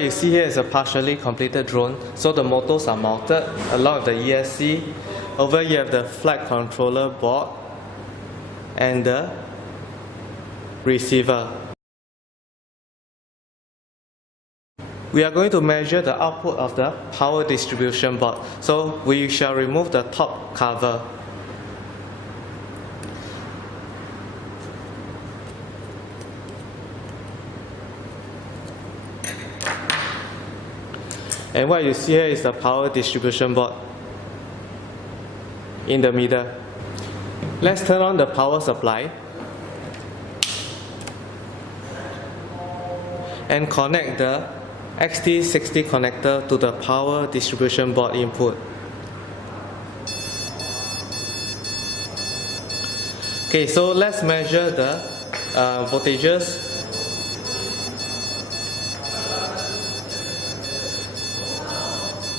You see here is a partially completed drone. So the motors are mounted along with the ESC. Over here you have the flight controller board and the receiver. We are going to measure the output of the power distribution board. So we shall remove the top cover. And what you see here is the power distribution board in the middle. Let's turn on the power supply and connect the XT60 connector to the power distribution board input. Okay, so let's measure the voltages.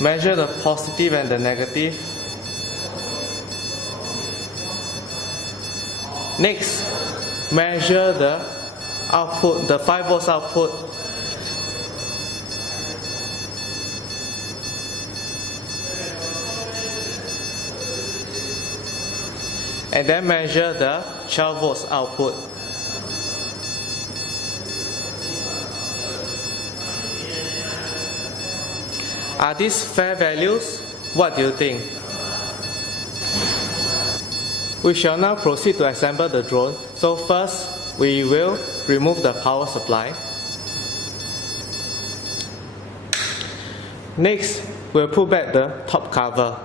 Measure the positive and the negative. Next, measure the output, the 5 volts output. And then measure the 12 volts output. Are these fair values? What do you think? We shall now proceed to assemble the drone. So first, we will remove the power supply. Next, we'll put back the top cover.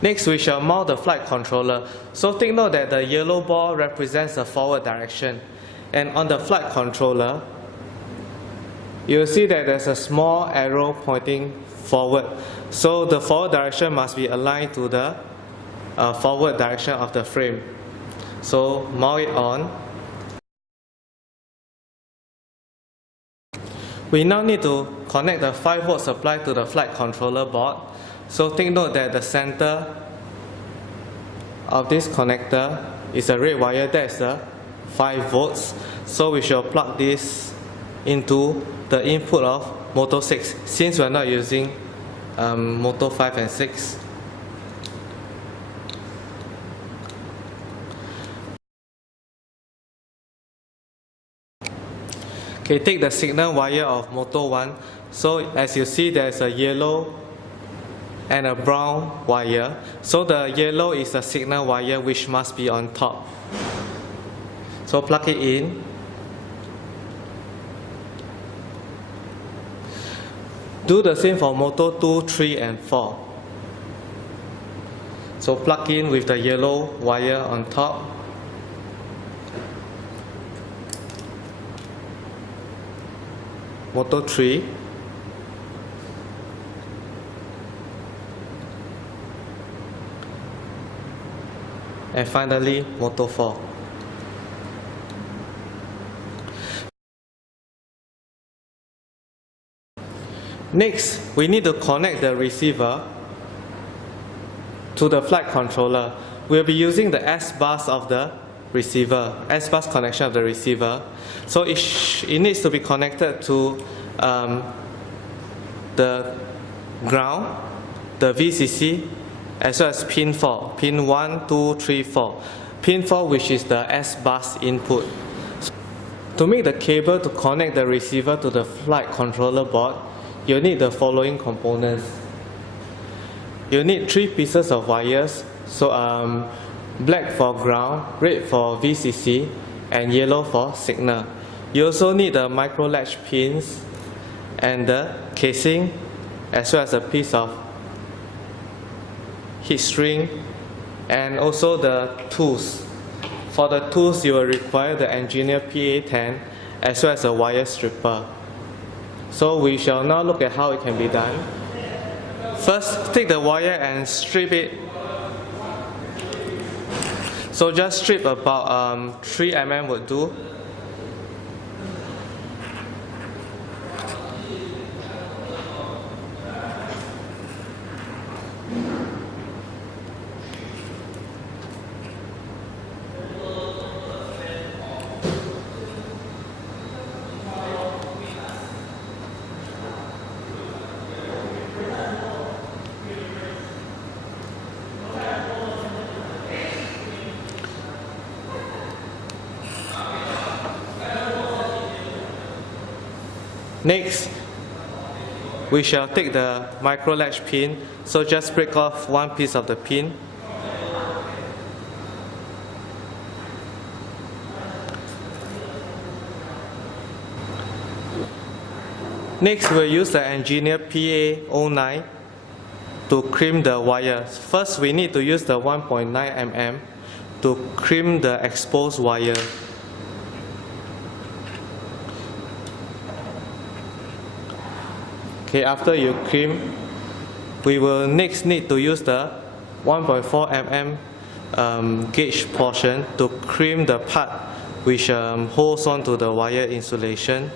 Next, we shall mount the flight controller. So take note that the yellow ball represents the forward direction. And on the flight controller, you will see that there's a small arrow pointing forward. So the forward direction must be aligned to the forward direction of the frame. So mount it on. We now need to connect the 5 volt supply to the flight controller board. So take note that the center of this connector is a red wire, that's the 5 volts. So we shall plug this into the input of motor 6 since we are not using motor 5 and 6. Okay, take the signal wire of motor 1. So as you see, there's a yellow and a brown wire. So the yellow is the signal wire which must be on top. So plug it in. Do the same for motor 2, 3 and 4. So plug in with the yellow wire on top. Motor 3. And finally, motor 4. Next, we need to connect the receiver to the flight controller. We'll be using the SBUS of the receiver, SBUS connection of the receiver. So it needs to be connected to the ground, the VCC, as well as pin 4, pin 1, 2, 3, 4. Pin 4, which is the SBUS input. To make the cable to connect the receiver to the flight controller board, you need the following components. You need 3 pieces of wires. So black for ground, red for VCC, and yellow for signal. You also need the micro latch pins and the casing, as well as a piece of heat string, and also the tools. For the tools, you will require the engineer PA10 as well as a wire stripper. So we shall now look at how it can be done. First, take the wire and strip it. So just strip about 3 mm would do. Next, we shall take the micro latch pin, so just break off one piece of the pin. Next, we'll use the engineer PA09 to crimp the wire. First, we need to use the 1.9 mm to crimp the exposed wire. Okay, after you crimp, we will next need to use the 1.4 mm gauge portion to crimp the part which holds on to the wire insulation.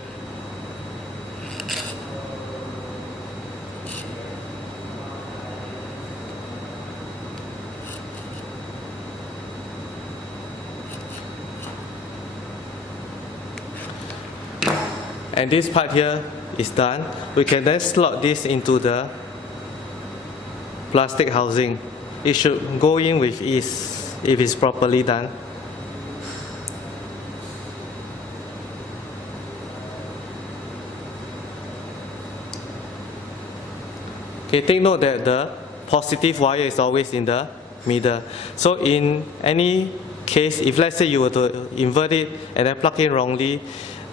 And this part here is done. We can then slot this into the plastic housing. It should go in with ease if it's properly done. Okay, take note that the positive wire is always in the middle. So in any case, if let's say you were to invert it and then plug in wrongly,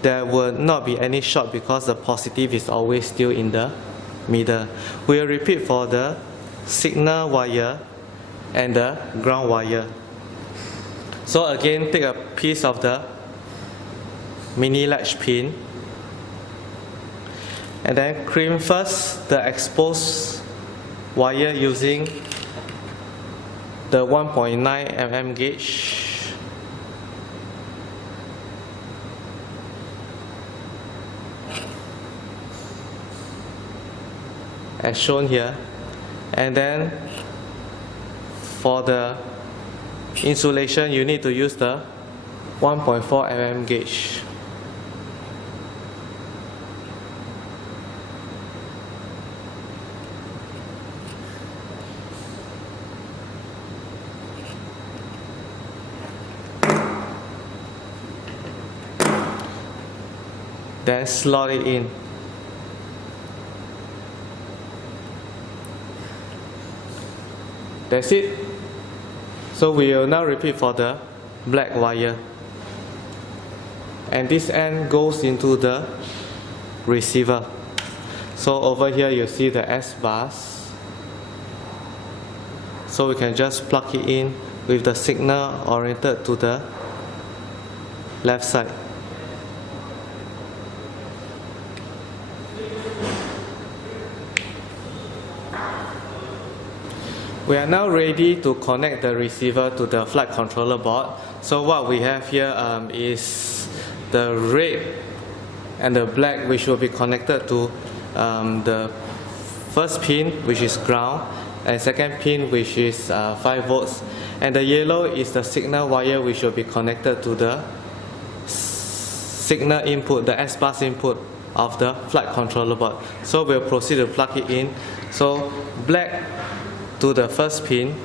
there will not be any short because the positive is always still in the middle. We will repeat for the signal wire and the ground wire. So again, take a piece of the mini latch pin and then crimp first the exposed wire using the 1.9 mm gauge. As shown here, and then for the insulation you need to use the 1.4 mm gauge. Then slot it in. That's it. So we will now repeat for the black wire. And this end goes into the receiver. So over here you see the SBUS. So we can just plug it in with the signal oriented to the left side. We are now ready to connect the receiver to the flight controller board. So what we have here is the red and the black, which will be connected to the first pin, which is ground, and second pin, which is 5 volts. And the yellow is the signal wire, which will be connected to the signal input, the SBUS input of the flight controller board. So we'll proceed to plug it in. So black to the first pin,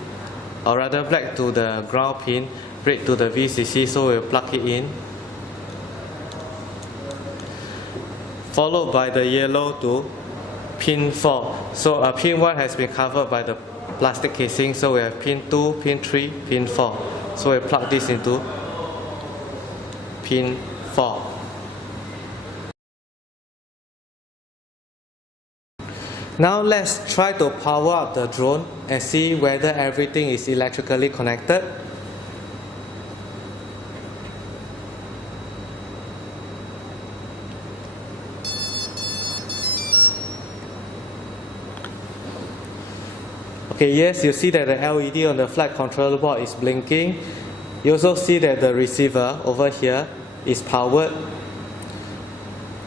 or rather black to the ground pin, red to the VCC, so we'll plug it in. Followed by the yellow to pin 4. So pin 1 has been covered by the plastic casing, so we have pin 2, pin 3, pin 4. So we plug this into pin 4. Now let's try to power up the drone and see whether everything is electrically connected. Okay, yes, you see that the LED on the flight controller board is blinking. You also see that the receiver over here is powered.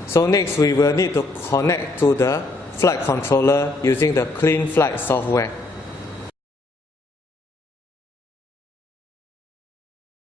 So next we will need to connect to the flight controller using the Clean Flight software.